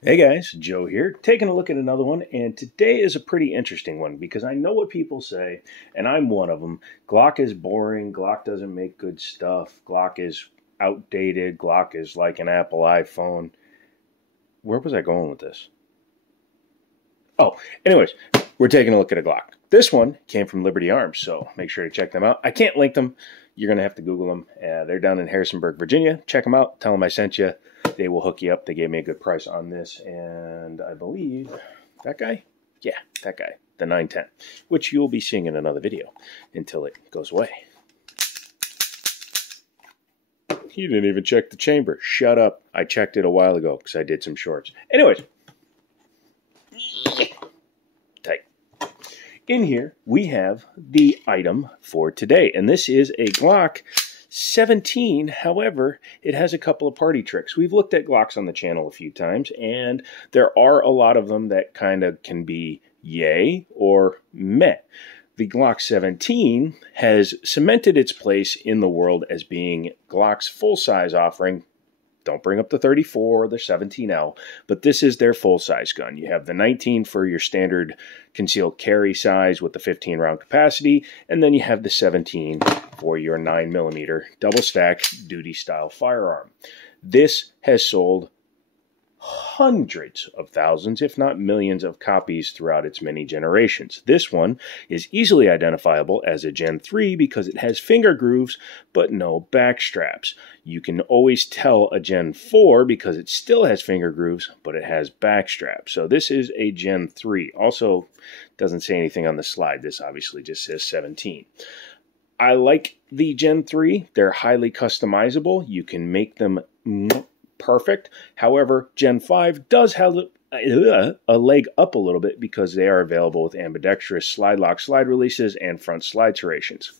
Hey guys, Joe here, taking a look at another one, and today is a pretty interesting one because I know what people say, and I'm one of them. Glock is boring, Glock doesn't make good stuff, Glock is outdated, Glock is like an Apple iPhone. Where was I going with this? Oh, anyways, we're taking a look at a Glock. This one came from Liberty Arms, so make sure to check them out. I can't link them. You're going to have to Google them. They're down in Harrisonburg, Virginia. Check them out. Tell them I sent you. They will hook you up. They gave me a good price on this, and I believe that guy? Yeah, that guy, the 910, which you'll be seeing in another video until it goes away. You didn't even check the chamber. Shut up. I checked it a while ago because I did some shorts. Anyways. Tight. In here, we have the item for today, and this is a Glock 17. However, it has a couple of party tricks. We've looked at Glocks on the channel a few times, and there are a lot of them that kind of can be yay or meh. The Glock 17 has cemented its place in the world as being Glock's full-size offering. Don't bring up the 34 or the 17L, but this is their full-size gun. You have the 19 for your standard concealed carry size with the 15-round capacity, and then you have the 17 for your 9mm double-stack duty-style firearm. This has sold hundreds of thousands, if not millions, of copies throughout its many generations. This one is easily identifiable as a Gen 3 because it has finger grooves but no back straps. You can always tell a Gen 4 because it still has finger grooves but it has back straps. So this is a Gen 3. Also, doesn't say anything on the slide. This obviously just says 17. I like the Gen 3. They're highly customizable. You can make them perfect. However, Gen 5 does have a leg up a little bit because they are available with ambidextrous slide lock slide releases and front slide serrations.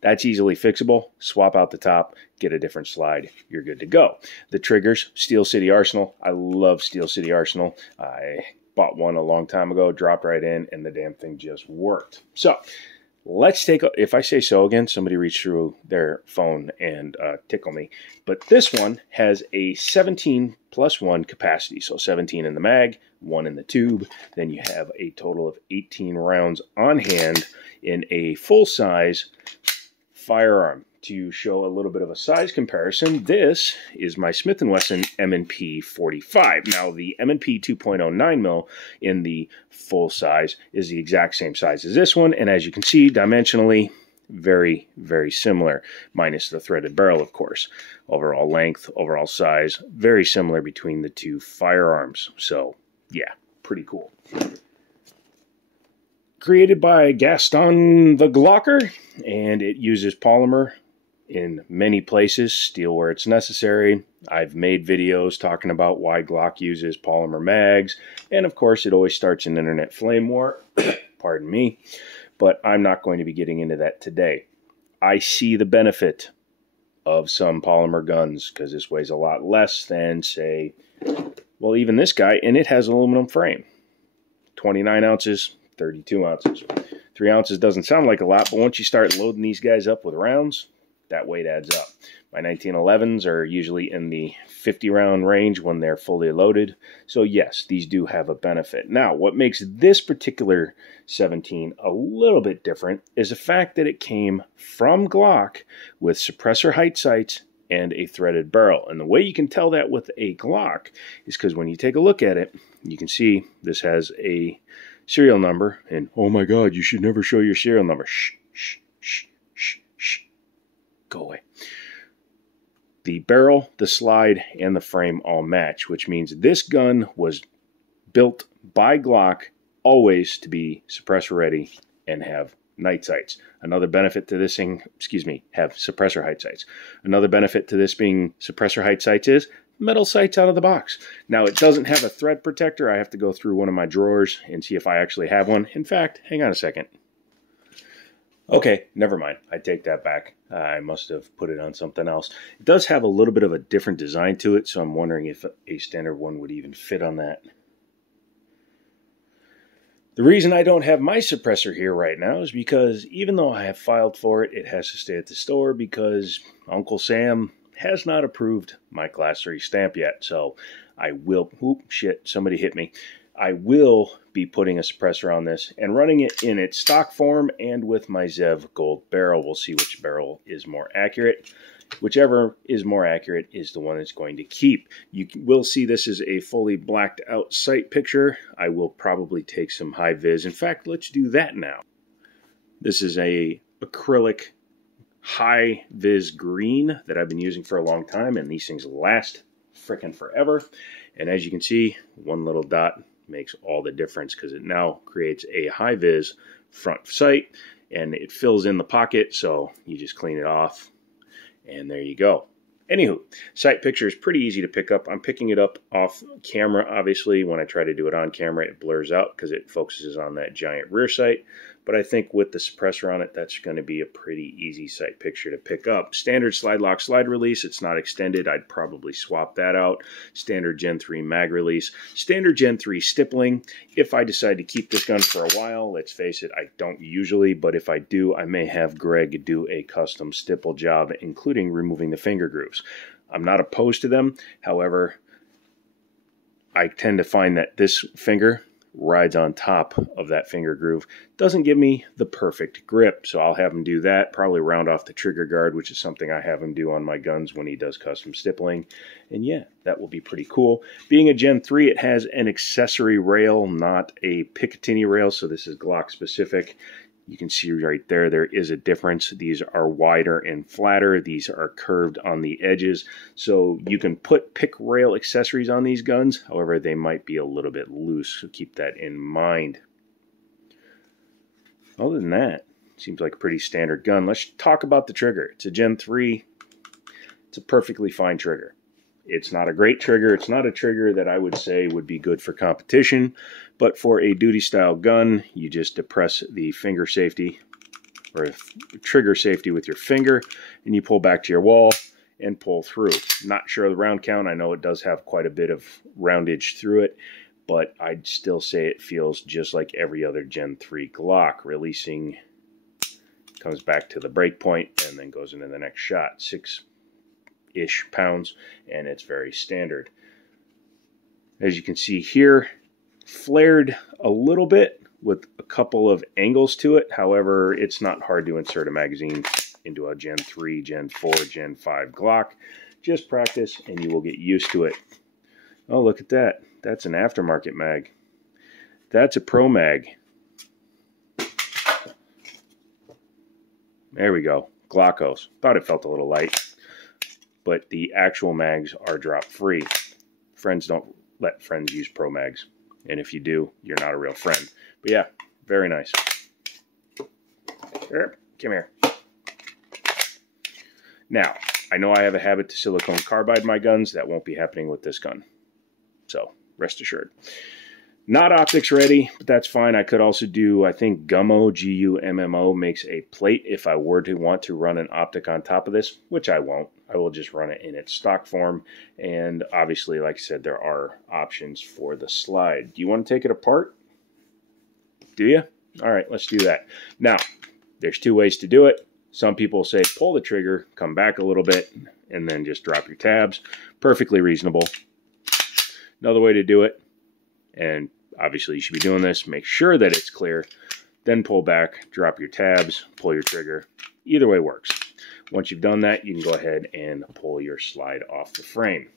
That's easily fixable. Swap out the top, get a different slide, you're good to go. The triggers, Steel City Arsenal. I love Steel City Arsenal. I bought one a long time ago, dropped right in, and the damn thing just worked. So, let's take a, if I say so again, somebody reach through their phone and tickle me. But this one has a 17+1 capacity. So 17 in the mag, 1 in the tube. Then you have a total of 18 rounds on hand in a full-size firearm. To show a little bit of a size comparison, this is my Smith & Wesson M&P 45. Now, the M&P 2.09mm in the full size is the exact same size as this one, and as you can see, dimensionally, very, very similar, minus the threaded barrel, of course. Overall length, overall size, very similar between the two firearms. So, yeah, pretty cool. Created by Gaston the Glocker, and it uses polymer in many places, steel where it's necessary. I've made videos talking about why Glock uses polymer mags, and of course it always starts an internet flame war, pardon me, but I'm not going to be getting into that today. I see the benefit of some polymer guns because this weighs a lot less than, say, well, even this guy, and it has an aluminum frame. 29 ounces, 32 ounces. 3 ounces doesn't sound like a lot, but once you start loading these guys up with rounds, that weight adds up. My 1911s are usually in the 50-round range when they're fully loaded. So yes, these do have a benefit. Now, what makes this particular 17 a little bit different is the fact that it came from Glock with suppressor height sights and a threaded barrel. And the way you can tell that with a Glock is because when you take a look at it, you can see this has a serial number. And oh my God, you should never show your serial number. Shh, shh, shh, shh, shh. Go away. The barrel, the slide, and the frame all match, which means this gun was built by Glock always to be suppressor ready and have night sights. Another benefit to this thing, have suppressor height sights. Another benefit to this being suppressor height sights is metal sights out of the box. Now, it doesn't have a thread protector. I have to go through one of my drawers and see if I actually have one. In fact, hang on a second. Okay, never mind. I take that back. I must have put it on something else. It does have a little bit of a different design to it, so I'm wondering if a standard one would even fit on that. The reason I don't have my suppressor here right now is because even though I have filed for it, it has to stay at the store because Uncle Sam has not approved my Class 3 stamp yet. So I will, oop, shit, somebody hit me. I will be putting a suppressor on this and running it in its stock form and with my Zev gold barrel. We'll see which barrel is more accurate. Whichever is more accurate is the one that's going to keep. You will see this is a fully blacked out sight picture. I will probably take some high vis. In fact, let's do that now. This is a acrylic high vis green that I've been using for a long time, and these things last frickin' forever. And as you can see, one little dot makes all the difference because it now creates a high vis front sight, and it fills in the pocket, so you just clean it off. And there you go. Anywho, sight picture is pretty easy to pick up. I'm picking it up off camera, obviously. When I try to do it on camera, it blurs out because it focuses on that giant rear sight. But I think with the suppressor on it, that's going to be a pretty easy sight picture to pick up. Standard slide lock, slide release. It's not extended. I'd probably swap that out. Standard Gen 3 mag release. Standard Gen 3 stippling. If I decide to keep this gun for a while, let's face it, I don't usually, but if I do, I may have Greg do a custom stipple job, including removing the finger grooves. I'm not opposed to them. However, I tend to find that this finger rides on top of that finger groove. Doesn't give me the perfect grip, so I'll have him do that. Probably round off the trigger guard, which is something I have him do on my guns when he does custom stippling. And yeah, that will be pretty cool. Being a Gen 3, it has an accessory rail, not a Picatinny rail, so this is Glock specific. You can see right there, there is a difference. These are wider and flatter. These are curved on the edges. So you can put pick rail accessories on these guns. However, they might be a little bit loose, so keep that in mind. Other than that, seems like a pretty standard gun. Let's talk about the trigger. It's a Gen 3. It's a perfectly fine trigger. It's not a great trigger. It's not a trigger that I would say would be good for competition. But for a duty style gun, you just depress the finger safety or trigger safety with your finger, and you pull back to your wall and pull through. Not sure of the round count. I know it does have quite a bit of roundage through it, but I'd still say it feels just like every other Gen 3 Glock. Releasing comes back to the break point and then goes into the next shot. 6-ish pounds, and it's very standard. As you can see here, flared a little bit with a couple of angles to it. However, it's not hard to insert a magazine into a Gen 3, Gen 4, Gen 5 Glock. Just practice and you will get used to it. Oh, look at that. That's an aftermarket mag. That's a Pro Mag. There we go. Glockos. Thought it felt a little light, but the actual mags are drop free. Friends don't let friends use Pro Mags. And if you do, you're not a real friend. But yeah, very nice. Come here. Now, I know I have a habit to silicone carbide my guns. That won't be happening with this gun. So, rest assured. Not optics ready, but that's fine. I could also do, I think Gummo, G-U-M-M-O, makes a plate if I were to want to run an optic on top of this, which I won't. I will just run it in its stock form. And obviously, like I said, there are options for the slide. Do you want to take it apart? Do you? All right, let's do that. Now, there's two ways to do it. Some people say pull the trigger, come back a little bit, and then just drop your tabs. Perfectly reasonable. Another way to do it, and obviously you should be doing this, make sure that it's clear, then pull back, drop your tabs, pull your trigger. Either way works. Once you've done that, you can go ahead and pull your slide off the frame.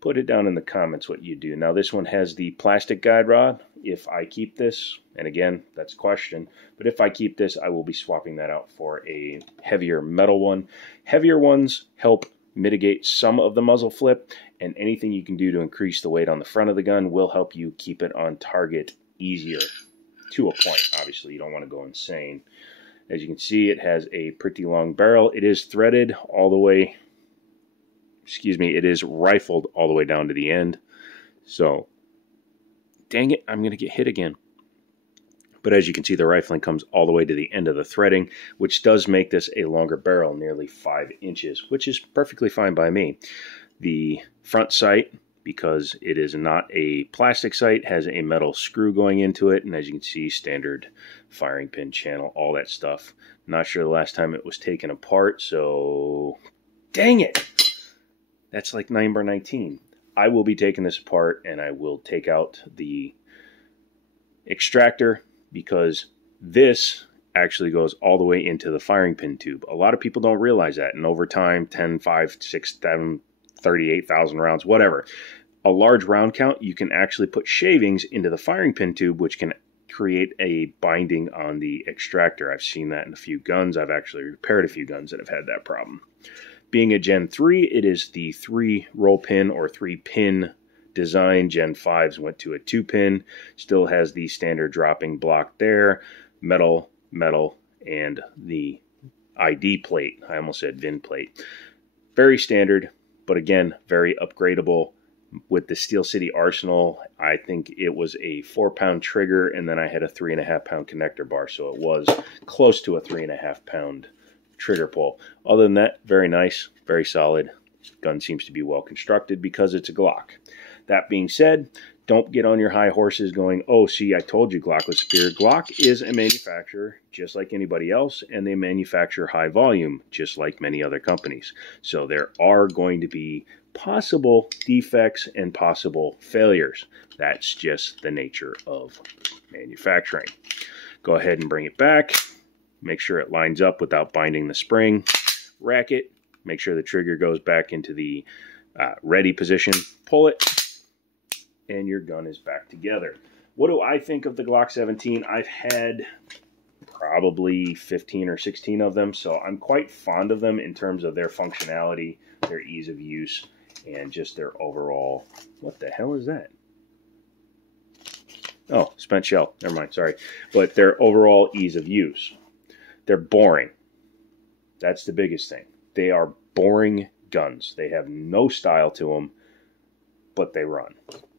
Put it down in the comments what you do. Now this one has the plastic guide rod. If I keep this, and again, that's a question, but if I keep this, I will be swapping that out for a heavier metal one. Heavier ones help mitigate some of the muzzle flip, and anything you can do to increase the weight on the front of the gun will help you keep it on target easier to a point. Obviously, you don't want to go insane. As you can see, it has a pretty long barrel. It is threaded all the way, it is rifled all the way down to the end. So, dang it, I'm going to get hit again. But as you can see, the rifling comes all the way to the end of the threading, which does make this a longer barrel, nearly 5 inches, which is perfectly fine by me. The front sight, because it is not a plastic sight, has a metal screw going into it, and as you can see, standard firing pin channel, all that stuff. Not sure the last time it was taken apart, so dang it! That's like 9x19. I will be taking this apart, and I will take out the extractor, because this actually goes all the way into the firing pin tube. A lot of people don't realize that, and over time, 10, 5, 6, 7, 38,000 rounds, whatever, a large round count, you can actually put shavings into the firing pin tube, which can create a binding on the extractor. I've seen that in a few guns. I've actually repaired a few guns that have had that problem. Being a Gen 3, it is the 3 roll pin or 3 pin design. Gen 5s went to a 2 pin. Still has the standard dropping block there. Metal, and the ID plate. I almost said VIN plate. Very standard, but again, very upgradable. With the Steel City Arsenal, I think it was a 4-pound trigger, and then I had a 3.5-pound connector bar, so it was close to a 3.5-pound trigger pull. Other than that, very nice, very solid. Gun seems to be well constructed because it's a Glock. That being said, don't get on your high horses going, oh, see, I told you Glock was superior. Glock is a manufacturer just like anybody else, and they manufacture high volume just like many other companies. So there are going to be possible defects and possible failures. That's just the nature of manufacturing. Go ahead and bring it back. Make sure it lines up without binding the spring. Rack it. Make sure the trigger goes back into the ready position. Pull it, and your gun is back together. What do I think of the Glock 17? I've had probably 15 or 16 of them, so I'm quite fond of them in terms of their functionality, their ease of use, and just their overall... What the hell is that? Oh, spent shell. Never mind, sorry. But their overall ease of use. They're boring. That's the biggest thing. They are boring guns. They have no style to them, but they run.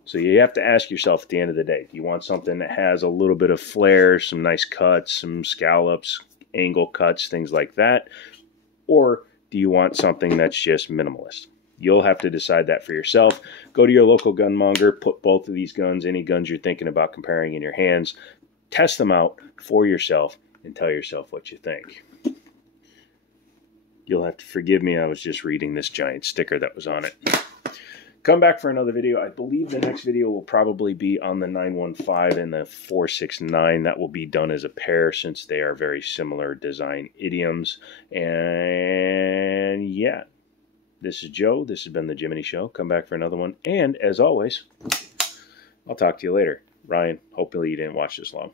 So you have to ask yourself at the end of the day, do you want something that has a little bit of flair, some nice cuts, some scallops, angle cuts, things like that? Or do you want something that's just minimalist? You'll have to decide that for yourself. Go to your local gunmonger, put both of these guns, any guns you're thinking about comparing in your hands, test them out for yourself, and tell yourself what you think. You'll have to forgive me, I was just reading this giant sticker that was on it. Come back for another video. I believe the next video will probably be on the 915 and the 469. That will be done as a pair since they are very similar design idioms. And yeah, this is Joe. This has been the Jiminy Show. Come back for another one. And as always, I'll talk to you later. Ryan, hopefully you didn't watch this long.